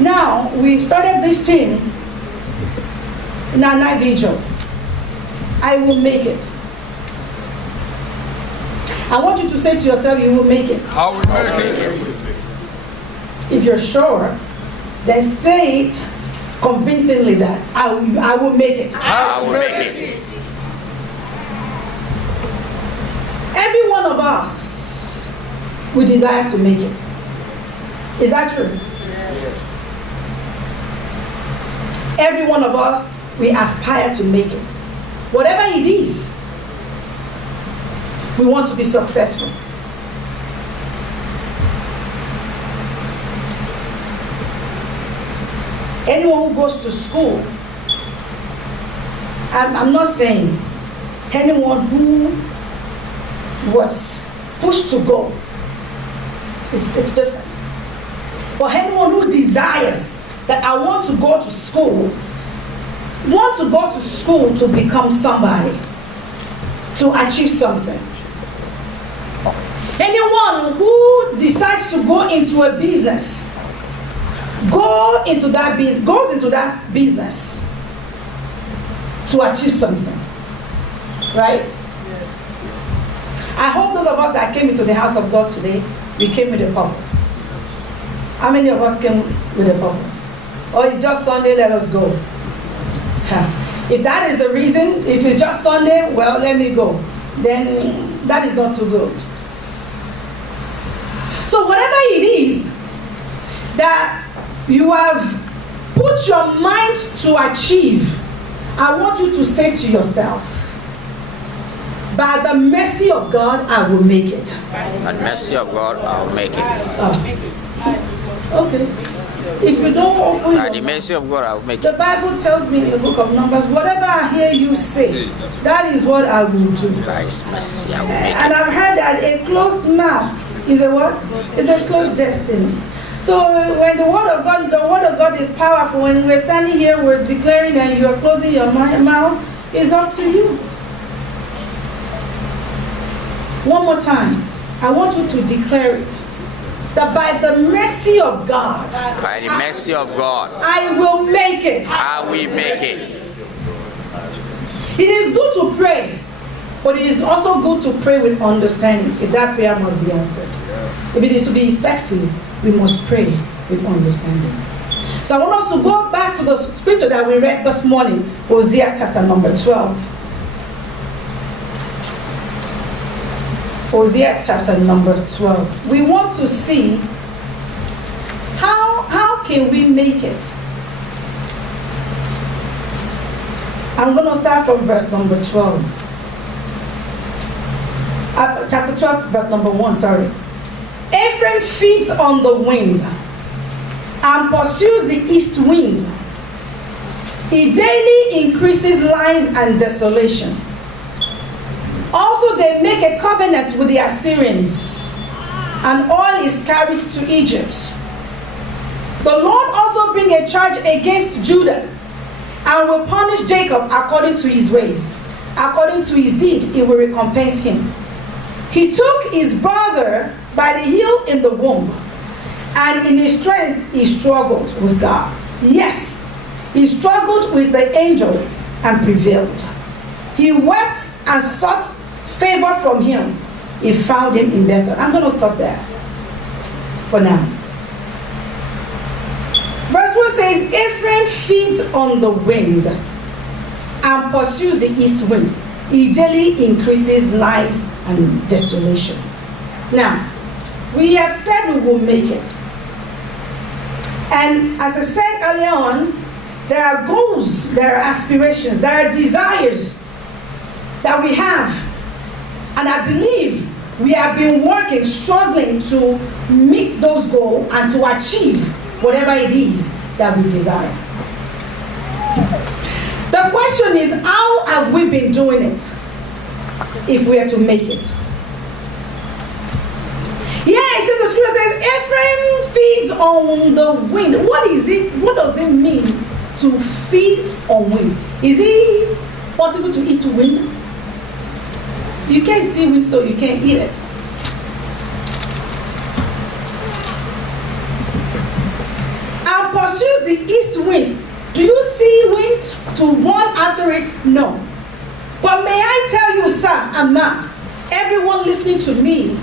Now, we started this team in our night vigil. I will make it. I want you to say to yourself, you will make it. I will make it. If you're sure, then say it convincingly that I will make it. I will make it. Every one of us, we desire to make it. Is that true? Yes. Every one of us, we aspire to make it. Whatever it is, we want to be successful. Anyone who goes to school, I'm not saying anyone who was pushed to go, it's different. But anyone who desires that I want to go to school to become somebody, to achieve something. Anyone who decides to go into a business, goes into that business to achieve something. Right? Yes. I hope those of us that came into the house of God today, we came with a purpose. How many of us came with a purpose? Or it's just Sunday, let us go. If that is the reason, if it's just Sunday, well, let me go. Then that is not too good. So whatever it is that you have put your mind to achieve, I want you to say to yourself, by the mercy of God, I will make it. By the mercy of God, I will make it. Okay. If you don't open By the mercy of God, I will make the it. Bible tells me in the book of Numbers, whatever I hear you say, that is what I will do. By His mercy, I will make And it. I've heard that a closed mouth is a what? It's a closed destiny. So when the word of God is powerful. When we're standing here, we're declaring and you're closing your mouth, it's up to you. One more time, I want you to declare it. That by the mercy of God, By the mercy of God, I will make it. I will make it. It is good to pray, but it is also good to pray with understanding if that prayer must be answered. If it is to be effective, we must pray with understanding. So I want us to go back to the scripture that we read this morning, Hosea chapter number 12. Hosea chapter number 12. We want to see how can we make it. I'm going to start from verse number 12. Chapter 12, verse number 1, sorry. Ephraim feeds on the wind and pursues the east wind. He daily increases lies and desolation. Also, they make a covenant with the Assyrians, and oil is carried to Egypt. The Lord also bring a charge against Judah, and will punish Jacob according to his ways. According to his deed, he will recompense him. He took his brother by the heel in the womb, and in his strength he struggled with God. Yes, he struggled with the angel and prevailed. He wept and sought favor from him. He found him in Bethel. I'm going to stop there for now. Verse 1 says, Ephraim feeds on the wind and pursues the east wind. He daily increases lies and desolation. Now, we have said we will make it. And as I said earlier on, there are goals, there are aspirations, there are desires that we have. And I believe we have been working, struggling to meet those goals and to achieve whatever it is that we desire. The question is, how have we been doing it if we are to make it? Yes, the scripture says, Ephraim feeds on the wind. What is it? What does it mean to feed on wind? Is it possible to eat wind? You can't see wind, so you can't eat it. And the east wind. Do you see wind to run after it? No. But may I tell you, sir and ma'am, everyone listening to me,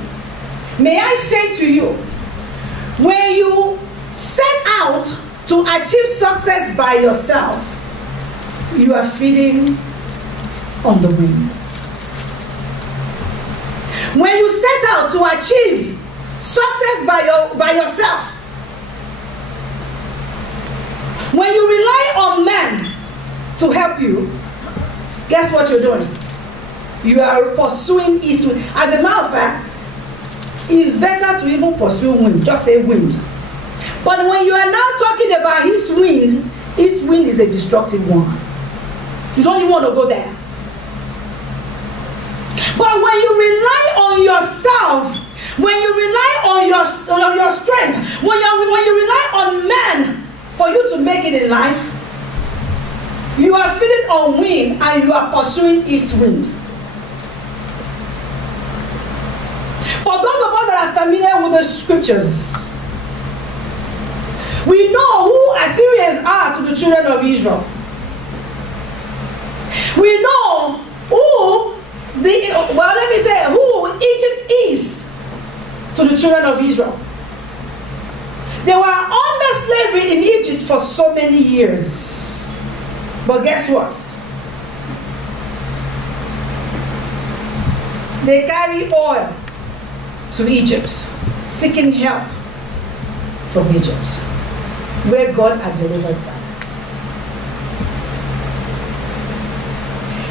may I say to you, when you set out to achieve success by yourself, you are feeding on the wind. When you set out to achieve success by yourself, when you rely on men to help you, guess what you're doing? You are pursuing east wind. As a matter of fact, it's better to even pursue wind. Just say wind. But when you are now talking about east wind is a destructive one. You don't even want to go there. But when you rely on yourself, when you rely on your strength, when you rely on men for you to make it in life, you are feeding on wind and you are pursuing east wind. For those of us that are familiar with the scriptures, we know who Assyrians are to the children of Israel. We know who Egypt is to the children of Israel. They were under slavery in Egypt for so many years. But guess what? They carry oil to Egypt, seeking help from Egypt, where God had delivered them.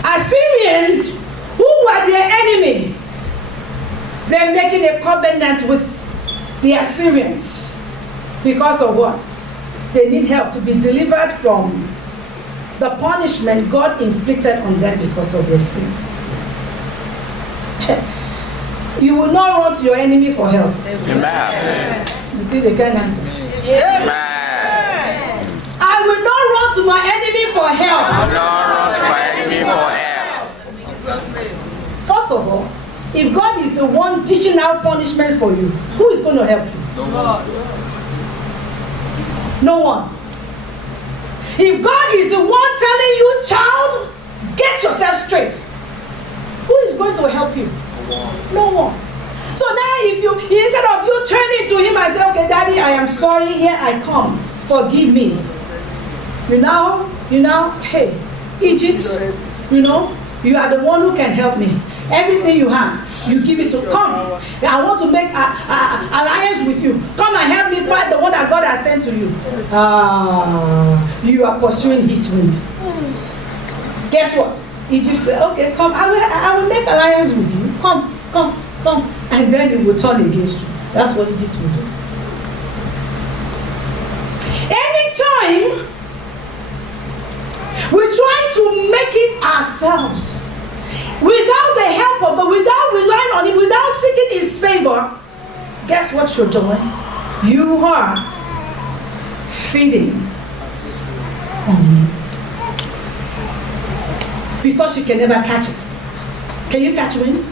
Assyrians, who were their enemy, they're making a covenant with the Assyrians. Because of what? They need help to be delivered from the punishment God inflicted on them because of their sins. You will not run to your enemy for help. Amen. You see the kind answer? Amen. I will not run to my enemy for help. I will not run to my enemy for help. First of all, if God is the one dishing out punishment for you, who is going to help you? No one. If God is the one telling you, child, get yourself straight, who is going to help you? No one. So now if you, instead of you turning to him and say, okay, daddy, I am sorry, here I come, forgive me. You know, hey, Egypt, you are the one who can help me. Everything you have, you give it to, come. I want to make an alliance with you. Come and help me fight the one that God has sent to you. You are pursuing his wind. Guess what? Egypt said, okay, come, I will make alliance with you. Come. And then it will turn against you. That's what Egypt will do. Anytime we try to make it ourselves, without the help of God, without relying on him, without seeking his favor, guess what you're doing? You are feeding on him. Because you can never catch it. Can you catch wind?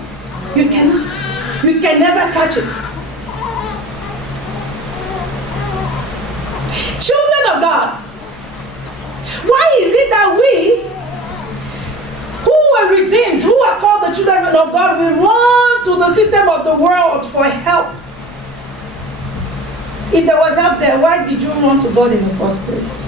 You cannot. You can never catch it. Children of God, why is it that we who were redeemed, who are called the children of God, we run to the system of the world for help? If there was help there, why did you run to God in the first place?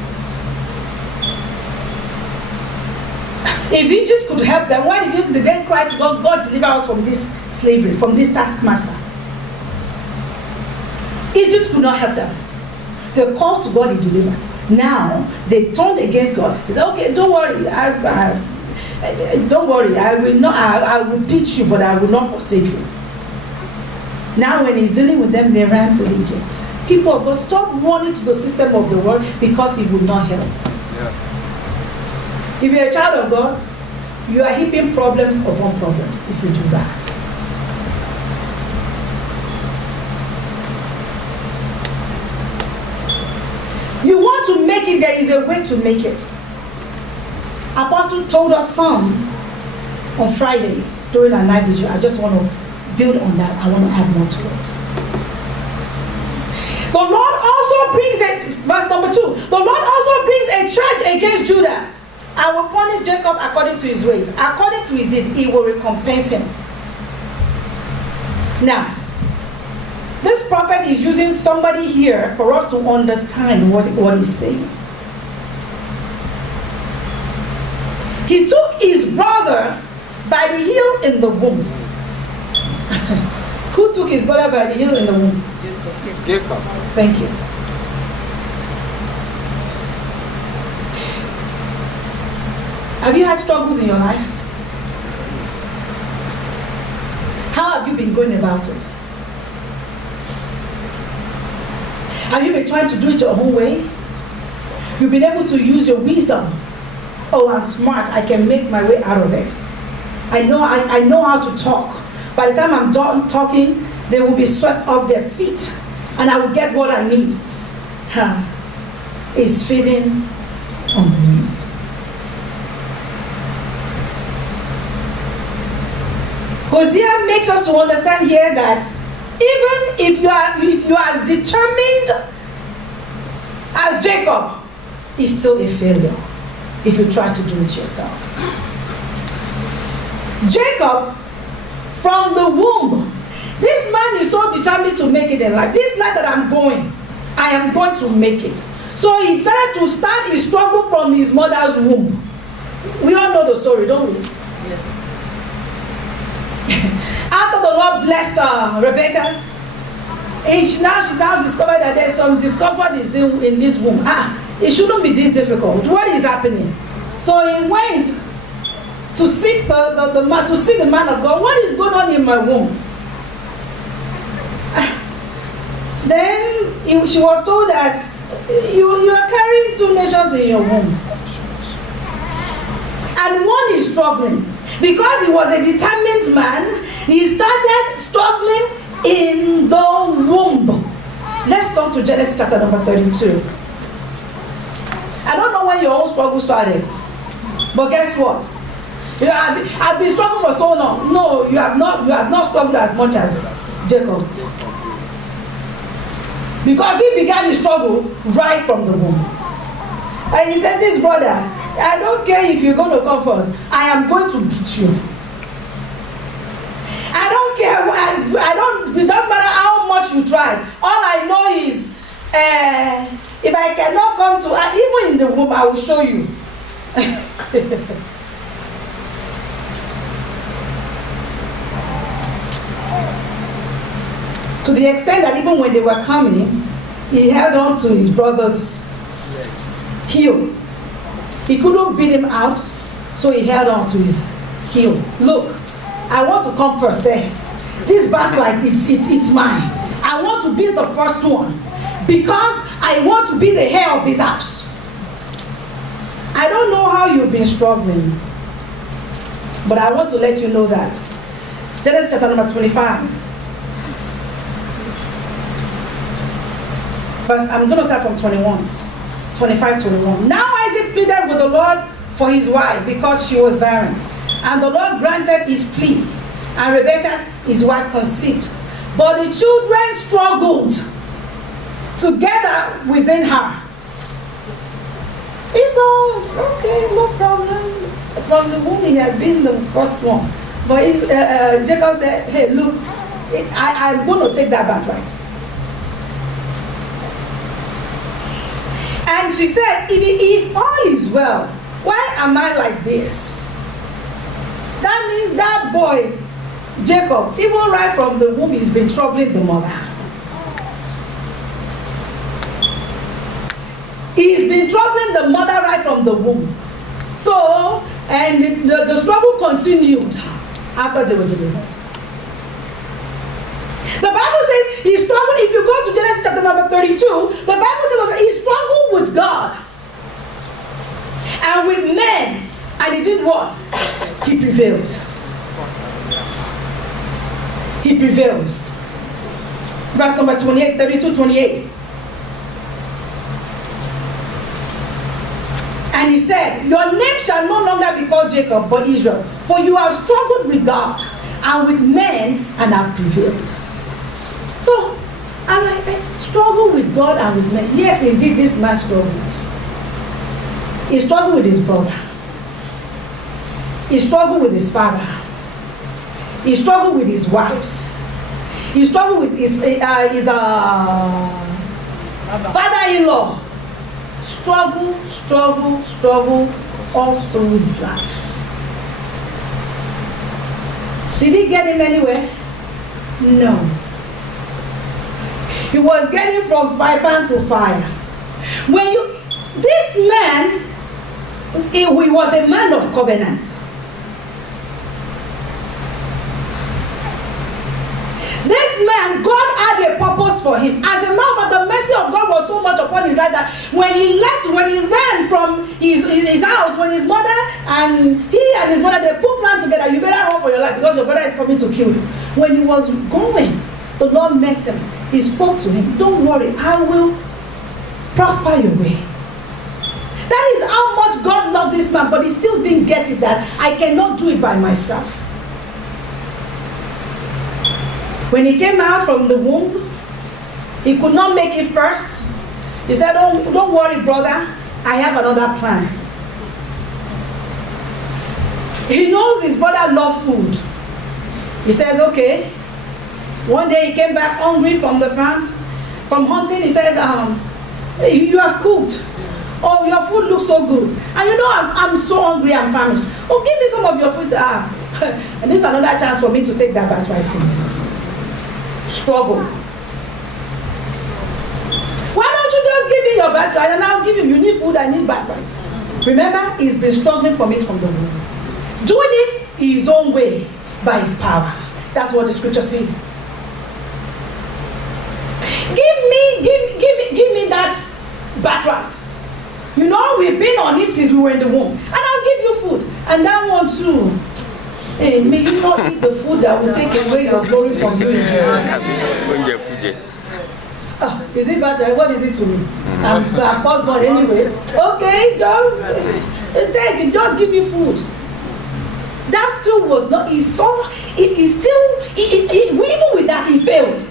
If Egypt could help them, why did they cry to God, God deliver us from this slavery, from this taskmaster? Egypt could not help them. They called to God, he delivered. Now, they turned against God. They said, okay, don't worry, don't worry, I will beat you, but I will not forsake you. Now when he's dealing with them, they ran to Egypt. People of God, stop running to the system of the world because he will not help. Yeah. If you're a child of God, you are heaping problems upon problems if you do that. You want to make it, there is a way to make it. Apostle told us some on Friday during our night vigil. I just want to build on that. I want to add more to it. The Lord also brings it verse number 2. The Lord also brings a charge against Judah. I will punish Jacob according to his ways. According to his deed, he will recompense him. Now, this prophet is using somebody here for us to understand what he's saying. He took his brother by the heel in the womb. Who took his brother by the heel in the womb? Jacob. Thank you. Have you had struggles in your life? How have you been going about it? Have you been trying to do it your own way? You've been able to use your wisdom. Oh, I'm smart. I can make my way out of it. I know how to talk. By the time I'm done talking, they will be swept off their feet, and I will get what I need. It's feeding on the wind. Hosea makes us to understand here that even if you are as determined as Jacob, it's still a failure if you try to do it yourself. Jacob, from the womb, this man is so determined to make it in life. This life that I am going to make it. So he started to start his struggle from his mother's womb. We all know the story, don't we? Yes. After the Lord blessed Rebecca, and she now discovered that there's some discomfort in this womb. It shouldn't be this difficult. What is happening? So he went to seek the man of God. What is going on in my womb? Then she was told that you are carrying 2 nations in your womb. And one is struggling. Because he was a determined man, he started struggling in the womb. Let's turn to Genesis chapter number 32. I don't know when your own struggle started, but guess what? I've been struggling for so long. No, you have not struggled as much as Jacob. Because he began his struggle right from the womb. And he said, this brother, I don't care if you're going to come first. I am going to beat you. I don't care. It doesn't matter how much you try. All I know is, if I cannot come to, even in the womb, I will show you. To the extent that even when they were coming, he held on to his brother's heel. He couldn't beat him out, so he held on to his heel. Look, I want to come first. This back like it's mine. I want to be the first one because I want to be the heir of this house. I don't know how you've been struggling, but I want to let you know that. Genesis chapter number 25. I'm going to start from 25-21. Now Isaac pleaded with the Lord for his wife because she was barren. And the Lord granted his plea. And Rebekah, his wife, conceived. But the children struggled together within her. He said, okay, no problem. From the womb he had been the first one. But Jacob said, hey, look, I'm going to take that birthright. And she said, if all is well, why am I like this? That means that boy, Jacob, even right from the womb, he's been troubling the mother. He's been troubling the mother right from the womb. So, and the struggle continued after they were delivered. The Bible says he struggled. If you go to Genesis chapter number 32, the Bible tells us that he struggled with God and with men, and he did what? He prevailed. He prevailed. Verse number 28, 32-28. And he said, your name shall no longer be called Jacob, but Israel, for you have struggled with God and with men and have prevailed. So, I struggle with God and with men. Yes, indeed, this man struggled. He struggled with his brother. He struggled with his father. He struggled with his wives. He struggled with his father-in-law. Struggle all through his life. Did he get him anywhere? No. He was getting from fire pan to fire. This man, he was a man of covenant. This man, God had a purpose for him. As a matter of fact, the mercy of God was so much upon his life that when he ran from his house, when his mother and his mother, they put plan together, you better run for your life because your brother is coming to kill you. When he was going, the Lord met him. He spoke to him. Don't worry, I will prosper your way. That is how much God loved this man, but he still didn't get it that I cannot do it by myself. When he came out from the womb, he could not make it first. He said, don't worry, brother, I have another plan. He knows his brother loves food. He says, okay. One day he came back hungry from the farm, from hunting. He says, you have cooked. Oh, your food looks so good. And you know, I'm so hungry, I'm famished. Oh, give me some of your food. And this is another chance for me to take that birthright from you. Struggle. Why don't you just give me your birthright and I'll give you need food, I need birthright. Remember, he's been struggling from it from the womb. Doing it his own way by his power. That's what the scripture says. Give me that birthright. You know, we've been on it since we were in the womb. And I'll give you food. And that one too. Hey, may you not eat the food that will take away your glory from you in Jesus' name. Is it bad? What is it to me? I'm husband anyway. Okay, take it. Just give me food. That still was not. He saw. Even with that, he failed.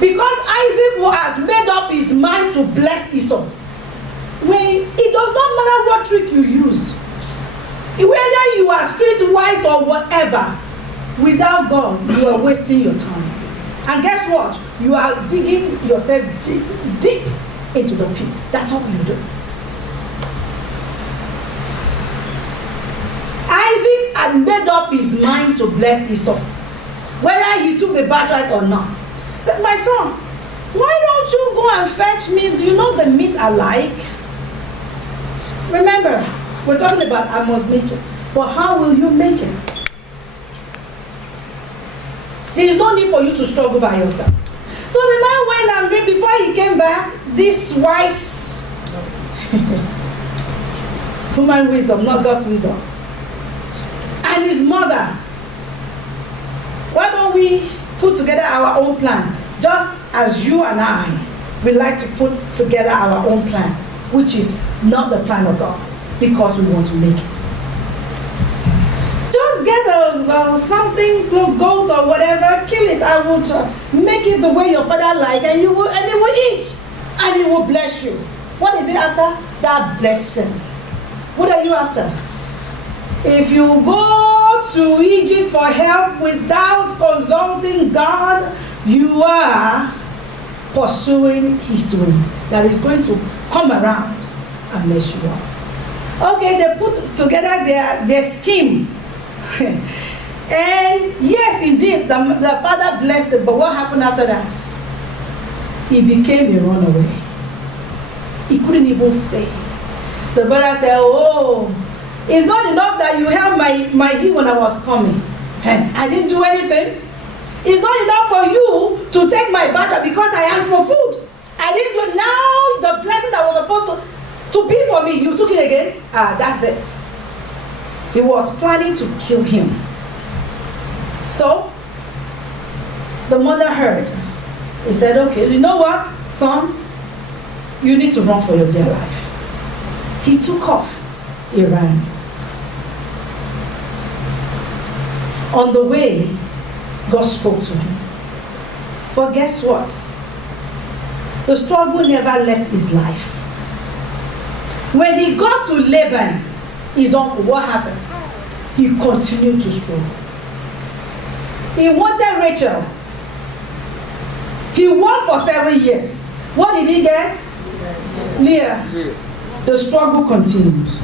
Because Isaac has made up his mind to bless Esau. When it does not matter what trick you use. Whether you are streetwise or whatever, without God, you are wasting your time. And guess what? You are digging yourself deep into the pit. That's all you do. Isaac had made up his mind to bless Esau, whether he took the birthright or not. He said, my son, why don't you go and fetch me? You know the meat I like? Remember, we're talking about I must make it. But how will you make it? There is no need for you to struggle by yourself. So the man went and before he came back, this wise human wisdom, not God's wisdom, and his mother, why don't we put together our own plan? Just as you and I, we like to put together our own plan, which is not the plan of God, because we want to make it. Just get something, goat or whatever, kill it. I will make it the way your father like, and it will eat, and it will bless you. What is it after? That blessing. What are you after? If you go to Egypt for help without consulting God, you are pursuing his doing. That is going to come around and mess you up. Okay, they put together their scheme. And yes, indeed, the father blessed it, but what happened after that? He became a runaway. He couldn't even stay. The brother said, oh, it's not enough that you held my heel when I was coming. I didn't do anything. It's not enough for you to take my butter because I asked for food. I didn't do it. Now the blessing that was supposed to be for me, you took it again? That's it. He was planning to kill him. So, the mother heard. He said, okay, you know what, son? You need to run for your dear life. He took off. He ran. On the way, God spoke to him. But guess what? The struggle never left his life. When he got to Laban, his uncle, what happened? He continued to struggle. He wanted Rachel. He worked for 7 years. What did he get? Leah. The struggle continues.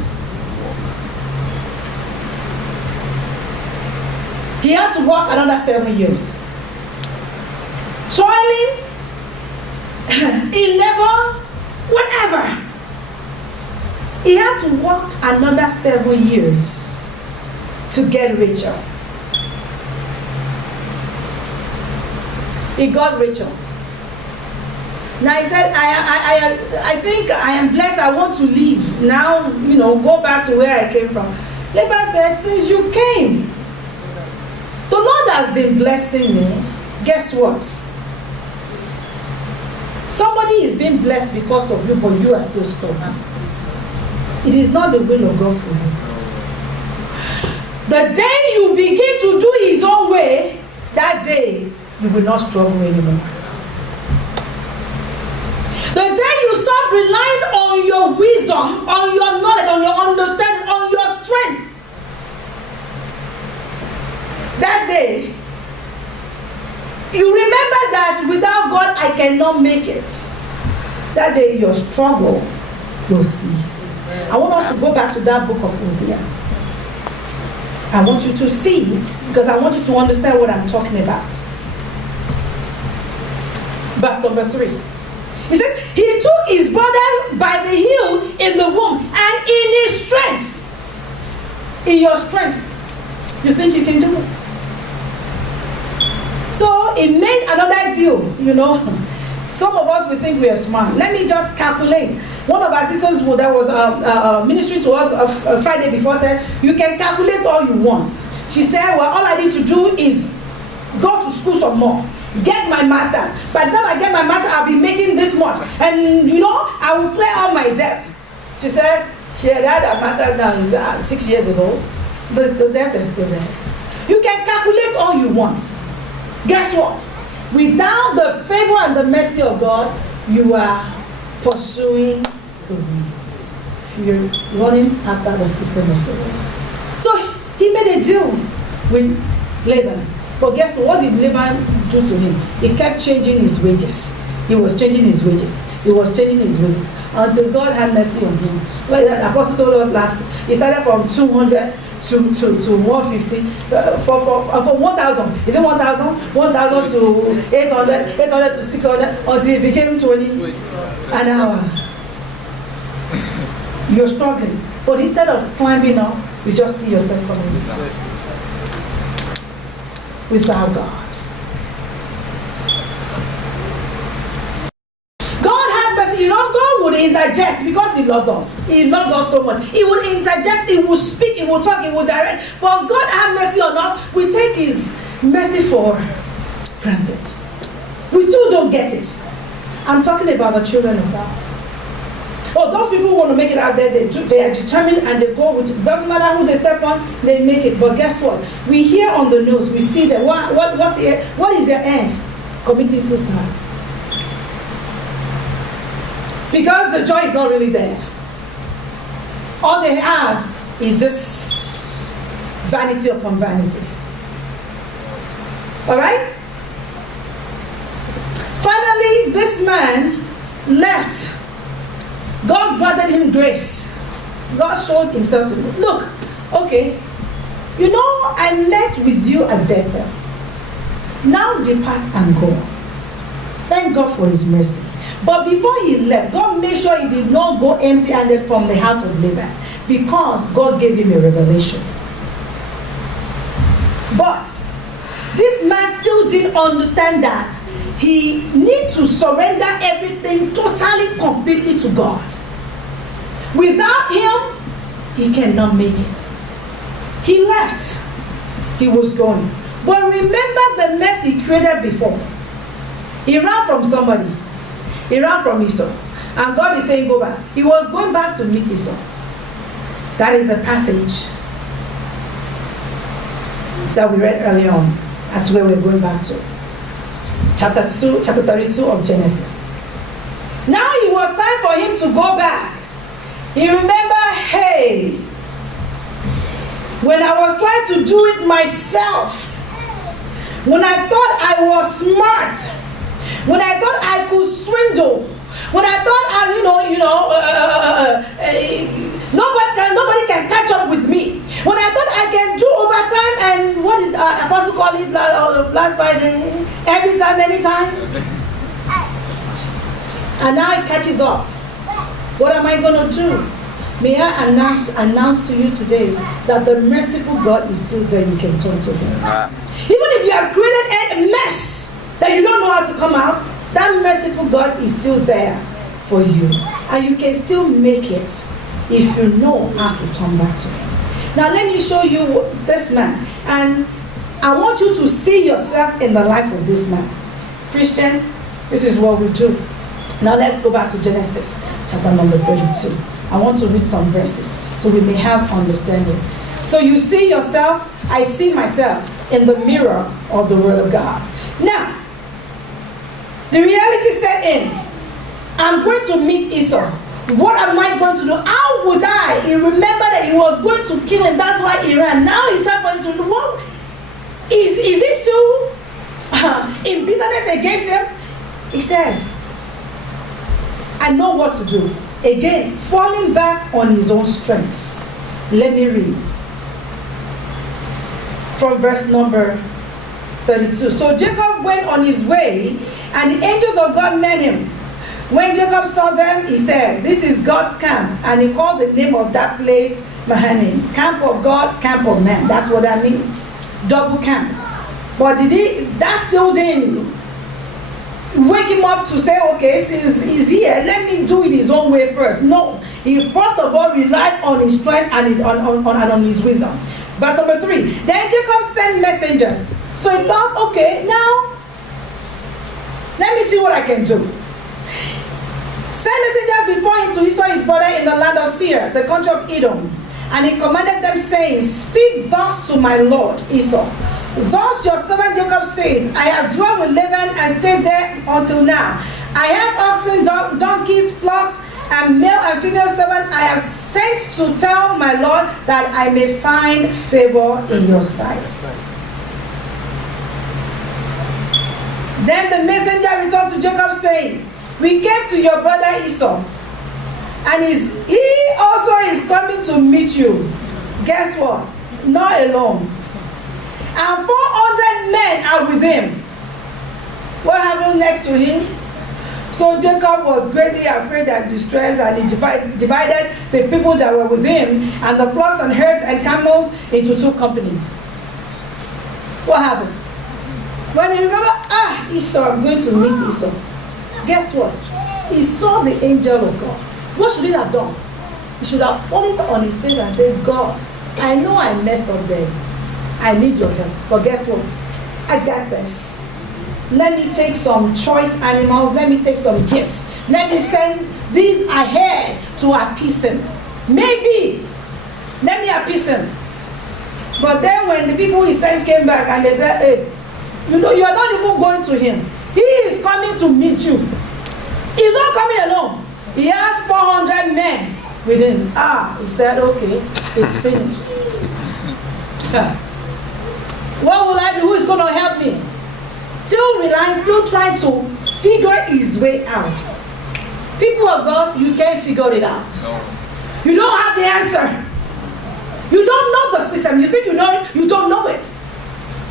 He had to work another 7 years. Toiling, in labor, whatever. He had to work another 7 years to get Rachel. He got Rachel. Now he said, I think I am blessed. I want to leave. Now, go back to where I came from. Laban said, since you came, the Lord has been blessing me. Guess what? Somebody is being blessed because of you, but you are still stubborn. It is not the will of God for you. The day you begin to do His own way, that day you will not struggle anymore. The day you stop relying on your wisdom, on your knowledge, on your understanding, on your strength, that day you remember that without God I cannot make it. That day your struggle will cease. I want us to go back to that book of Hosea. I want you to see, because I want you to understand what I'm talking about. Verse number 3. He says, he took his brothers by the heel in the womb, and in his strength, in your strength, you think you can do it? So he made another deal, Some of us, we think we are smart. Let me just calculate. One of our sisters that was ministering to us Friday before said, you can calculate all you want. She said, well, all I need to do is go to school some more, get my master's. By the time I get my master's, I'll be making this much. And, I will clear all my debt. She said, she had her master's now, is 6 years ago. But the debt is still there. You can calculate all you want. Guess what? Without the favor and the mercy of God, you are pursuing the wind. You're running after the system of the world. So he made a deal with Laban. But guess what did Laban do to him? He kept changing his wages. He was changing his wages. He was changing his wages. Until God had mercy on him. Like the apostle told us last, he started from 200 to 150, from 1,000. Is it 1,000? 1,000 to 800, 800 to 600, until it became 20 an hour. You're struggling. But instead of climbing up, you just see yourself coming down. Without God. God would interject because He loves us. He loves us so much. He would interject, He would speak, He would talk, He would direct. But God have mercy on us. We take His mercy for granted. We still don't get it. I'm talking about the children of God. Oh, those people who want to make it out there, they are determined and they go with it. Doesn't matter who they step on, they make it. But guess what? We hear on the news, we see them. What is their end? Committing suicide. Because the joy is not really there. All they have is just vanity upon vanity. Alright? Finally, this man left. God granted him grace. God showed himself to him. Look, okay, I met with you at Bethel. Now depart and go. Thank God for His mercy. But before he left, God made sure he did not go empty-handed from the house of Laban, because God gave him a revelation. But this man still didn't understand that he needs to surrender everything totally, completely to God. Without Him, he cannot make it. He left. He was going. But remember the mess he created before. He ran from somebody. He ran from Esau. And God is saying, go back. He was going back to meet Esau. That is the passage that we read earlier on. That's where we're going back to. Chapter 32 of Genesis. Now it was time for him to go back. He remembered, hey, when I was trying to do it myself, when I thought I was smart, when I thought I could swindle, when I thought nobody can catch up with me, when I thought I can do overtime and what did Apostle call it last Friday? Every time, anytime. And now it catches up. What am I going to do? May I announce to you today that the merciful God is still there. You can turn to him. Even if you have created a mess that you don't know how to come out, that merciful God is still there for you. And you can still make it if you know how to turn back to him. Now let me show you this man. And I want you to see yourself in the life of this man. Christian, this is what we do. Now let's go back to Genesis chapter number 32. I want to read some verses so we may have understanding. So you see yourself, I see myself in the mirror of the Word of God. Now, the reality set in. I'm going to meet Esau. What am I going to do? How would I? He remembered that he was going to kill him. That's why he ran. Now it's time for him to do what? Is he still in bitterness against him? He says, I know what to do. Again, falling back on his own strength. Let me read from verse number 32. So Jacob went on his way, and the angels of God met him. When Jacob saw them, he said, this is God's camp. And he called the name of that place Mahanaim. Camp of God, camp of man. That's what that means. Double camp. But that still didn't wake him up to say, okay, since he's here, let me do it his own way first. No. He first of all relied on his strength and on his wisdom. Verse number 3. Then Jacob sent messengers. So he thought, okay, now let me see what I can do. Send messengers before him to Esau his brother in the land of Seir, the country of Edom. And he commanded them, saying, speak thus to my lord Esau. Thus your servant Jacob says, I have dwelt with Laban and stayed there until now. I have oxen, donkeys, flocks, and male and female servants I have sent to tell my lord that I may find favor in your sight. Then the messenger returned to Jacob, saying, we came to your brother Esau, and he also is coming to meet you. Guess what? Not alone. And 400 men are with him. What happened next to him? So Jacob was greatly afraid and distressed, and he divided the people that were with him and the flocks and herds and camels into 2 companies. What happened? When he remembered, Esau, I'm going to meet Esau. Guess what? He saw the angel of God. What should he have done? He should have fallen on his face and said, God, I know I messed up there. I need your help. But guess what? I got this. Let me take some choice animals. Let me take some gifts. Let me send these ahead to appease him. Maybe. Let me appease him. But then when the people he sent came back and they said, hey, you know, you are not even going to him. He is coming to meet you. He's not coming alone. He has 400 men with him. He said, okay, it's finished. What will I do? Who is going to help me? Still relying, still trying to figure his way out. People of God, you can't figure it out. No. You don't have the answer. You don't know the system. You think you know it, you don't know it.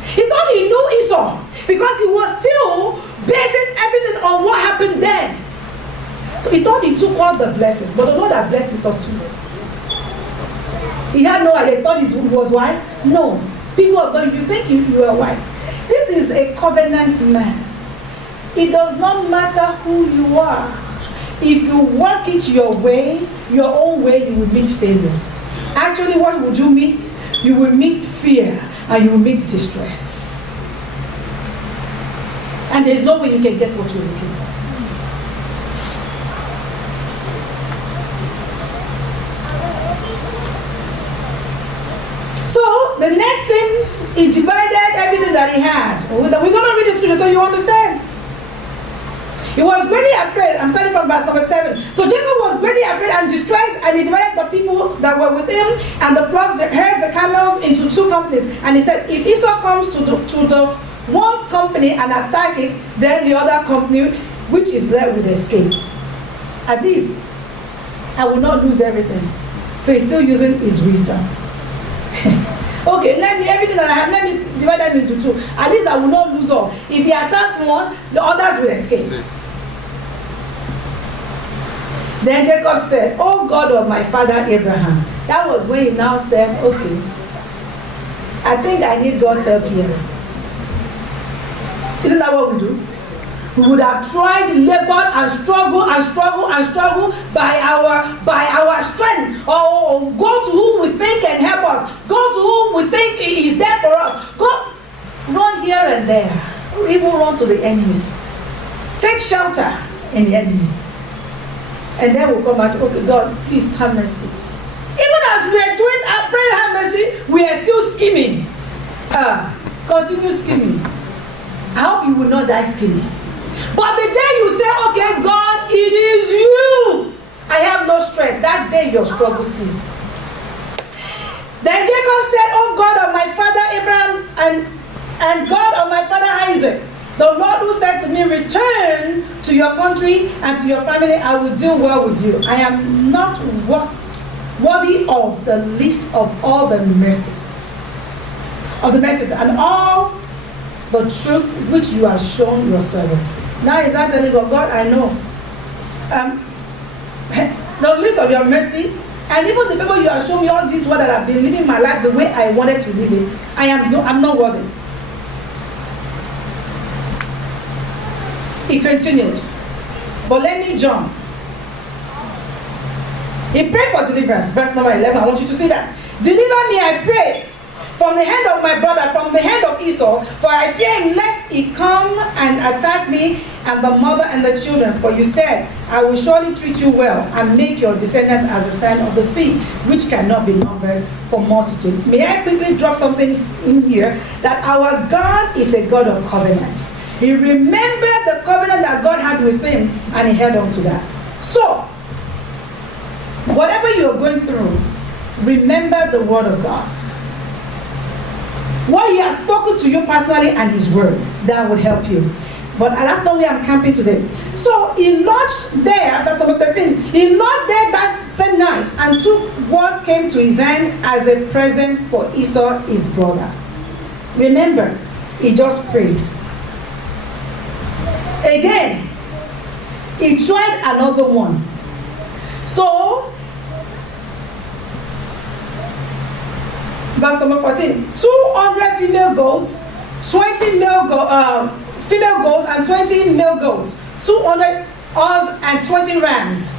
He thought he knew Esau because he was still basing everything on what happened then. So he thought he took all the blessings, but the Lord had blessed Esau too. He had no idea. He thought he was wise. No. People of God, you think you are wise. This is a covenant man. It does not matter who you are. If you work it your way, your own way, you will meet failure. Actually, what would you meet? You will meet fear and you will meet distress. And there's no way you can get what you're looking for. So the next thing, he divided everything that he had. We're going to read the scripture so you understand. He was greatly afraid. I'm starting from verse number 7. So Jacob was greatly afraid and distressed, and he divided the people that were with him and the flocks, the herds, the camels into two companies. And he said, if Esau comes to the one company and attack it, then the other company, which is left, will escape. At least, I will not lose everything. So he's still using his wisdom. Okay, everything that I have, let me divide them into two. At least I will not lose all. If he attacks one, the others will escape. Then Jacob said, "Oh God of my father Abraham." That was when he now said, okay, I think I need God's help here. Isn't that what we do? We would have tried, labored, and struggled by our strength, or go to who we think can help us, go to who we think is there for us, go run here and there, or even run to the enemy, take shelter in the enemy, and then we'll come back. Okay, God, please have mercy. Even as we are doing our prayer, have mercy, we are still scheming. Continue scheming. I hope you will not die scheming. But the day you say, okay, God, it is you, I have no strength, that day your struggle ceases. Then Jacob said, oh God of my father Abraham and God of my father Isaac, the Lord who said to me, return to your country and to your family, I will deal well with you. I am not worthy of the least of all the mercies, and all the truth which you have shown your servant. Now is that telling God, God, I know the least of your mercy, and even the people you have shown me all this, what that I've been living my life the way I wanted to live it, I'm not worthy. He continued, but let me jump. He prayed for deliverance. Verse number 11, I want you to see that. Deliver me, I pray, from the hand of my brother, from the hand of Esau, for I fear him lest he come and attack me and the mother and the children. For you said, I will surely treat you well and make your descendants as the sand of the sea, which cannot be numbered for multitude. May I quickly drop something in here, that our God is a God of covenant. He remembered the covenant that God had with him, and he held on to that. So, whatever you are going through, remember the word of God. What he has spoken to you personally and his word, that would help you. But that's not where I'm camping today. So he lodged there, verse number 13, he lodged there that same night and took what came to his hand as a present for Esau, his brother. Remember, he just prayed. Again, he tried another one. So, verse number 14, 200 female goats, 20 female goats and 20 male goats, 200 ewes and 20 rams,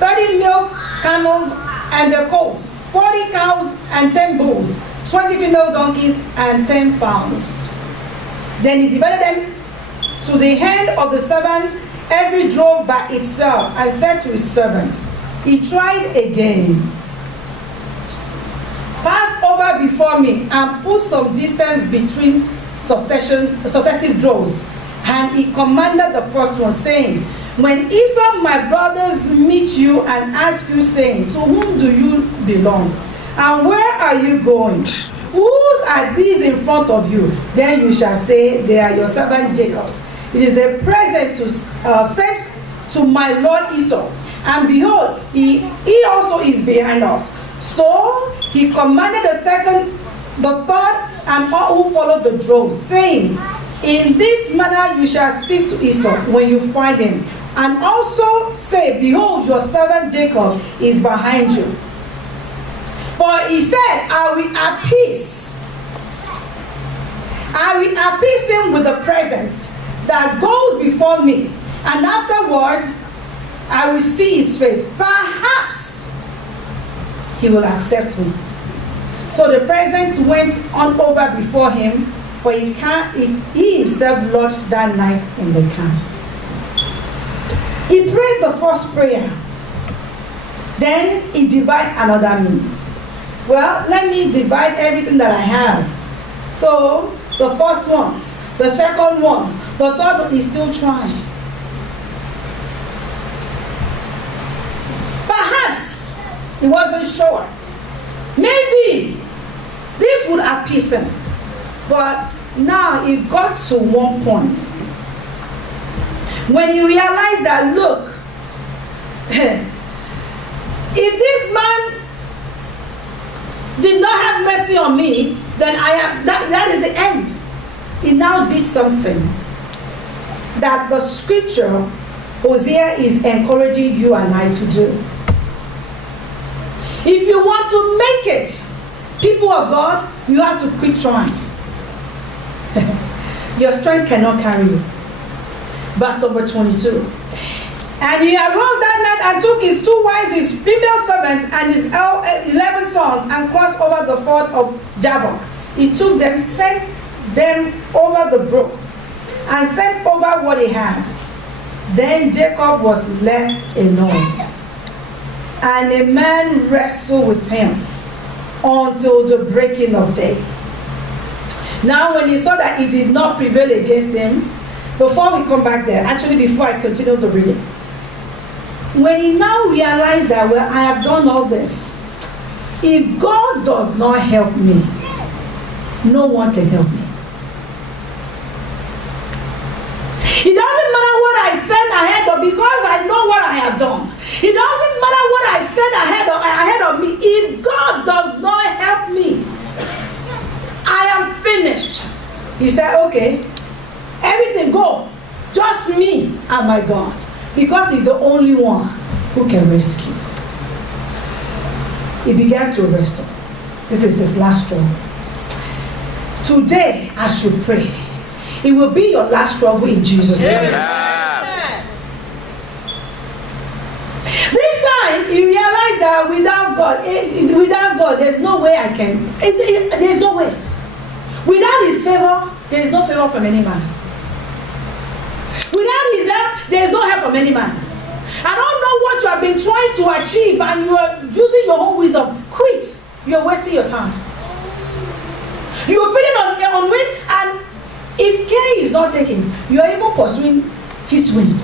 30 milk camels and their colts, 40 cows and 10 bulls, 20 female donkeys and 10 fowls. Then he divided them to the hand of the servant, every drove by itself, and said to his servant, he tried again, pass over before me and put some distance between successive droves. And he commanded the first one, saying, when Esau my brothers meet you and ask you, saying, to whom do you belong? And where are you going? Whose are these in front of you? Then you shall say, they are your servant Jacob's. It is a present sent to my lord Esau. And behold, he also is behind us. So he commanded the second, the third, and all who followed the drove, saying, in this manner you shall speak to Esau when you find him. And also say, behold, your servant Jacob is behind you. For he said, I will appease him with the presence that goes before me, and afterward I will see his face. Perhaps he will accept me. So the presence went on over before him, for he himself lodged that night in the camp. He prayed the first prayer. Then he devised another means. Well, let me divide everything that I have. So the first one, the second one, the third one is still trying. He wasn't sure. Maybe this would appease him. But now it got to one point when he realized that, look, if this man did not have mercy on me, then that is the end. He now did something that the scripture, Hosea, is encouraging you and I to do. If you want to make it, people of God, you have to quit trying. Your strength cannot carry you. Verse number 22. And he arose that night and took his 2 wives, his female servants, and his 11 sons, and crossed over the ford of Jabbok. He took them, sent them over the brook, and sent over what he had. Then Jacob was left alone, and a man wrestled with him until the breaking of day. Now when he saw that he did not prevail against him, before we come back there, actually before I continue the reading, when he now realized that, well, I have done all this, if God does not help me, no one can help me. It doesn't matter what I said ahead of, because I know what I have done. It doesn't matter what I said ahead of me. If God does not help me, I am finished. He said, okay, everything go. Just me and my God. Because he's the only one who can rescue. He began to wrestle. This is his last struggle. Today, as you pray, it will be your last struggle in Jesus' name. Amen. This time, he realized that without God, there's no way I can. There's no way. Without his favor, there is no favor from any man. Without his help, there is no help from any man. I don't know what you have been trying to achieve and you are using your own wisdom. Quit. You're wasting your time. You're feeling on wind, and if care is not taken, you are even pursuing his wind.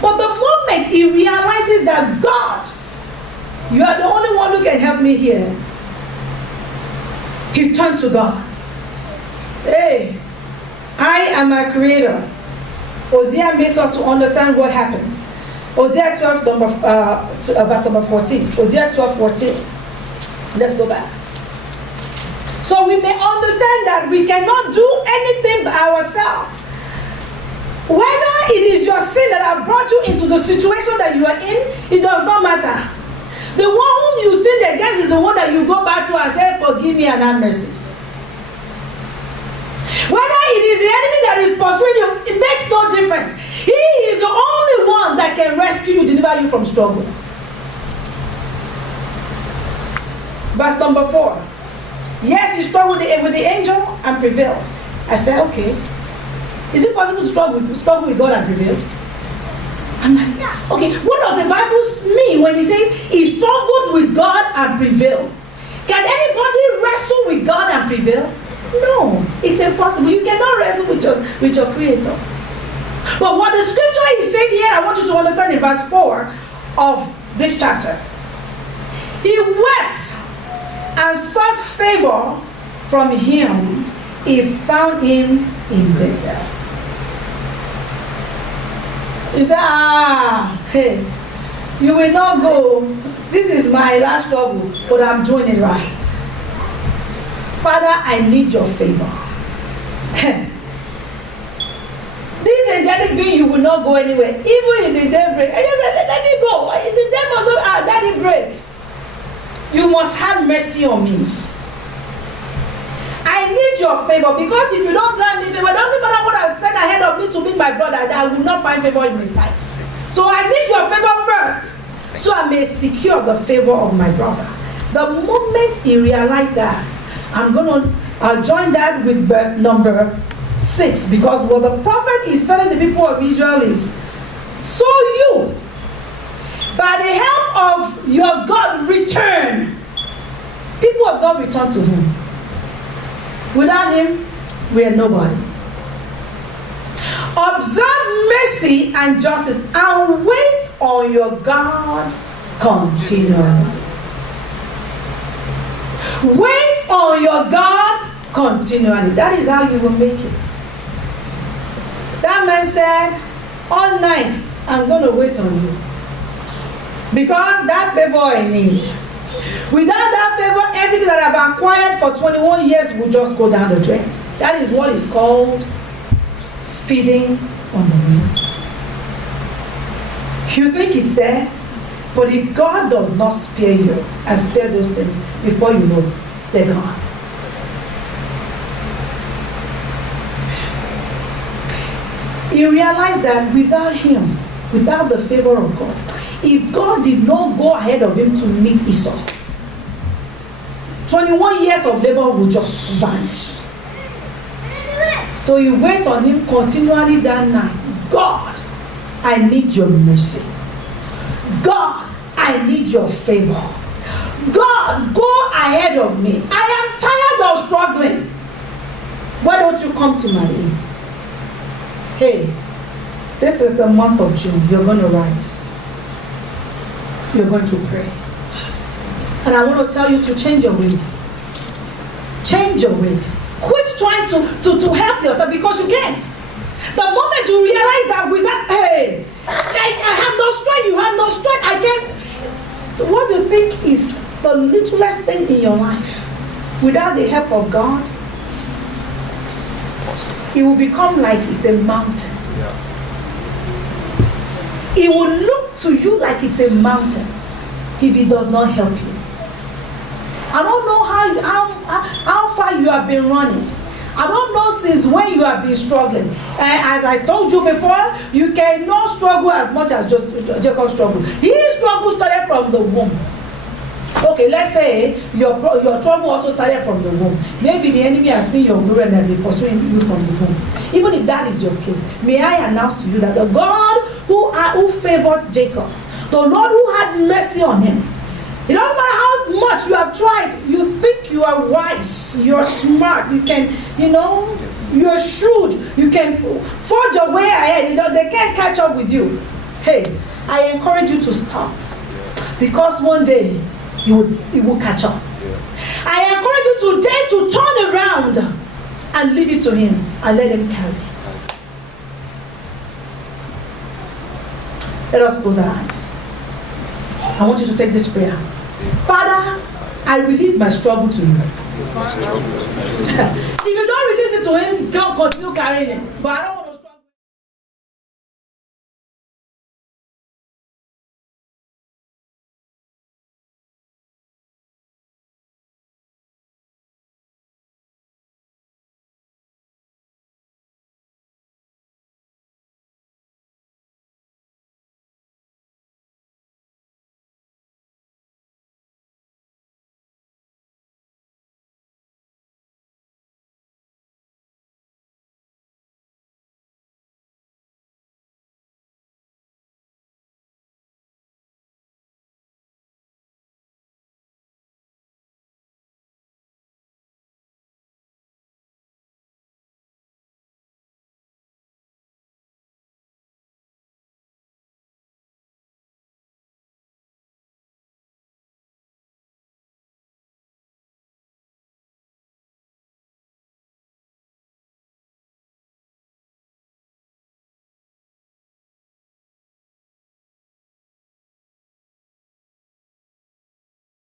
But the moment he realizes that, God, you are the only one who can help me here, he turned to God. Hey, I am my creator. Hosea makes us to understand what happens. Hosea 12, verse number 14. Hosea 12:14. Let's go back. So we may understand that we cannot do anything by ourselves. Whether it is your sin that has brought you into the situation that you are in, it does not matter. The one whom you sinned against is the one that you go back to and say, forgive me and have mercy. Whether it is the enemy that is pursuing you, it makes no difference. He is the only one that can rescue you, deliver you from struggle. Verse number 4. Yes, he struggled with the angel and prevailed. I said, okay. Is it possible to struggle with God and prevail? I'm like, okay, what does the Bible mean when it says he struggled with God and prevailed? Can anybody wrestle with God and prevail? No, it's impossible. You cannot wrestle with your creator. But what the scripture is saying here, I want you to understand in verse 4 of this chapter. He wept and sought favor from him. He found him in Bethel. He said, hey, you will not go. This is my last struggle, but I'm doing it right. Father, I need your favor. This angelic being, you will not go anywhere. Even in the daybreak. I just said, let me go. The day must not, let it break. You must have mercy on me. I need your favor, because if you don't grant me favor, it doesn't matter what I've said ahead of me to meet my brother, that I will not find favor in his sight. So I need your favor first, so I may secure the favor of my brother. The moment he realized that, I'll join that with verse number 6, because what the prophet is telling the people of Israel is, so you, by the help of your God, return. People of God return to him. Without him, we are nobody. Observe mercy and justice and wait on your God continually. Wait on your God continually. That is how you will make it. That man said, all night, I'm going to wait on you. Because that favor I need. Without that favor, everything that I've acquired for 21 years will just go down the drain. That is what is called feeding on the wind. You think it's there, but if God does not spare you and spare those things, before you know, they're gone. You realize that without him, without the favor of God, if God did not go ahead of him to meet Esau, 21 years of labor will just vanish. So you wait on him continually that night. God, I need your mercy. God, I need your favor. God, go ahead of me. I am tired of struggling. Why don't you come to my aid? Hey, this is the month of June. You're going to rise. You're going to pray. And I want to tell you to change your ways. Change your ways. Quit trying to help yourself, because you can't. The moment you realize that without, hey, I have no strength, you have no strength, I can't. What do you think is the littlest thing in your life? Without the help of God, it will become like it's a mountain. Yeah. It will look to you like it's a mountain if it does not help you. I don't know how far you have been running. I don't know since when you have been struggling. As I told you before, you cannot struggle as much as Jacob struggled. His struggle started from the womb. Okay, let's say your trouble also started from the womb. Maybe the enemy has seen your glory and has been pursuing you from the womb. Even if that is your case, may I announce to you that the God who favored Jacob, the Lord who had mercy on him, it doesn't matter how much you have tried, you think you are wise, you are smart, you can, you are shrewd, you can forge your way ahead, they can't catch up with you. Hey, I encourage you to stop, because one day it will catch up. I encourage you today to turn around and leave it to him and let him carry. Let us close our eyes. I want you to take this prayer. Father, I release my struggle to you. If you don't release it to him, God continue carrying it. But I don't